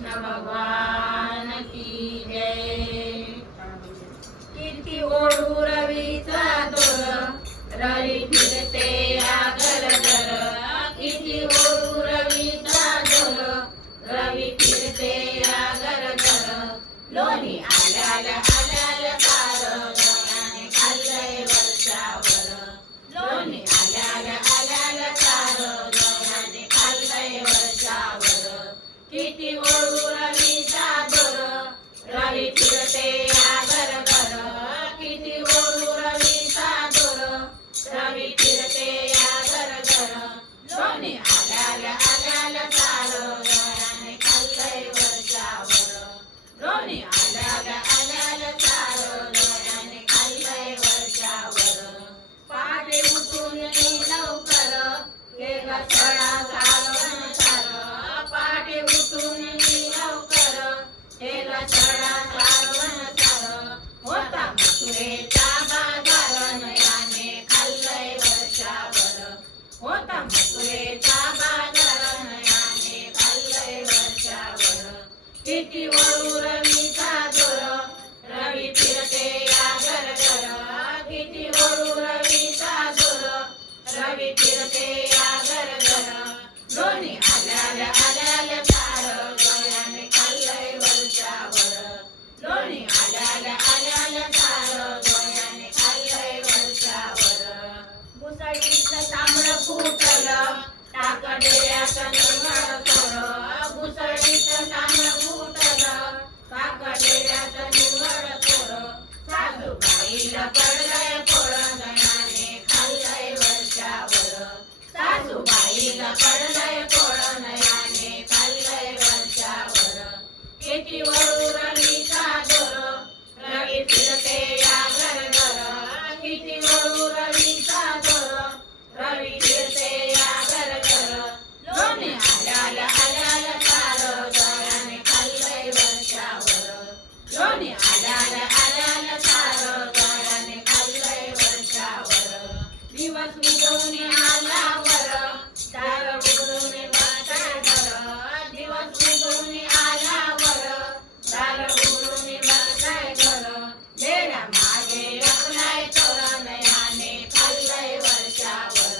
कृष्ण भगवान की जय. किती ओढू रवीचा दोर, रवी फिरते आगर घर. किती ओढू रवीचा दोर, रवी फिरते आगर घर. लोणी आल्याला आल्याला तार, गव्याने खाल्लंय वर्षावर. लोणी आल्याला आल्याला तार, गव्याने खाल्लंय वर्षावर. किती ओढू रवीचा दोर, रवी फिरते आगर घर. किती ओढू रवीचा दोर, रवी फिरते आगर घर. लोणी आल्याला आल्याला तार, गव्याने खाल्लंय वर्षावर. लोणी आल्याला आल्याला तार, गव्याने खाल्लंय वर्षावर. पहाटे उठून मी लवकर, केला सडा सारवण सार. पहाटे उठून मी लवकर, केला सडा सारवण सार. होता मथुरेचा बाजार, नयाने खाल्लंय वर्षावर. होता मथुरेचा बाजार, नयाने खाल्लंय वर्षावर. किती ओढू रवीचा दोर, रवी फिरते आगर घर. किती ओढू रवीचा दोर, रवी फिरते आगर घर. लोणी आल्याला आल्याला तार, गव्याने खाल्लंय वर्षावर. लोणी आल्याला आल्याला तार, गव्याने खाल्लंय वर्षावर. घुसळीचं तांबडं फुटलं, टाक डेऱ्यात निवड थोडं. घुसळीचं तांबडं फुटलं, टाक डेऱ्यात निवड थोडं. सासूबाईला पडलंय फोडं, नयाने खाल्लंय वर्षावर. सासूबाईला पडलंय फोडं, नयाने खाल्लंय वर्षावर. किती ओढू रवीचा दोर, रवी फिरते आगर घर. किती ओढू रवीचा दोर, रवी फिरते आगर घर. लोणी आल्याला आल्याला तार, गव्याने खाल्लंय वर्षावर. लोणी आल्याला आल्याला तार, गव्याने खाल्लंय वर्षावर. दिवस उगवून आल्यावर, दार उघडून बसाय घर. दिवस उगवून आल्यावर, दार उघडून बसाय घर. डेऱ्या मागे रखलाय चोर, नयाने खाल्लंय वर्षावर.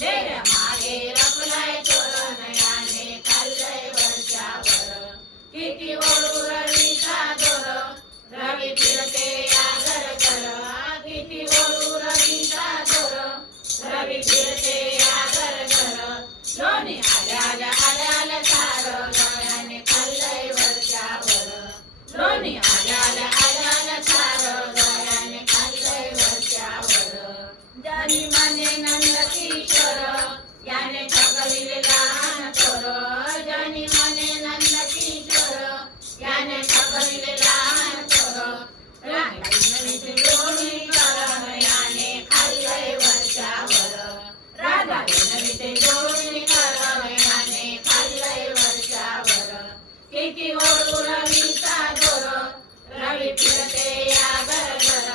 डेऱ्या मागे रखलाय चोर, नयाने खाल्लंय वर्षावर. किती ओढू रवीचा दोर, रवी फिरते आगर घर. किती ओढू रवीचा दोर, रवी फिरते आगर घर. लोणी आल्याला आल्याला तार, गव्याने खाल्लंय वर्षावर. लोणी आल्याला आल्याला तार, गव्याने खाल्लंय वर्षावर. ज्यानी माने नंद किशोर, याने ठकविले लहान थोर. ज्यानी माने नंद किशोर, याने ठकविले लहान थोर. रागाई नवीन जोडी कर, याने खाल्लंय वर्षावर. रागाई नवीन जोडी कर, याने खाल्लंय वर्षावर. किती ओढू रवीचा दोर, रवी फिरते आगर घर.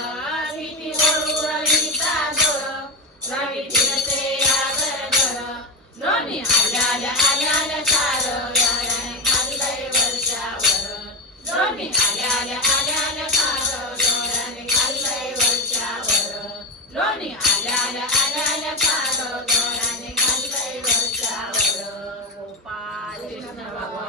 किती ओढू रवीचा दोर, रवी फिरते आगर घर. लोणी आल्याला आल्याला तार, गव्याने खाल्लंय वर्षावर. लोणी आल्याला आल्याला तार, गव्याने खाल्लंय वर्षावर. लोणी आल्याला आल्याला तार, गव्याने खाल्लंय वर्षावर. गोपाल कृष्ण भगवान.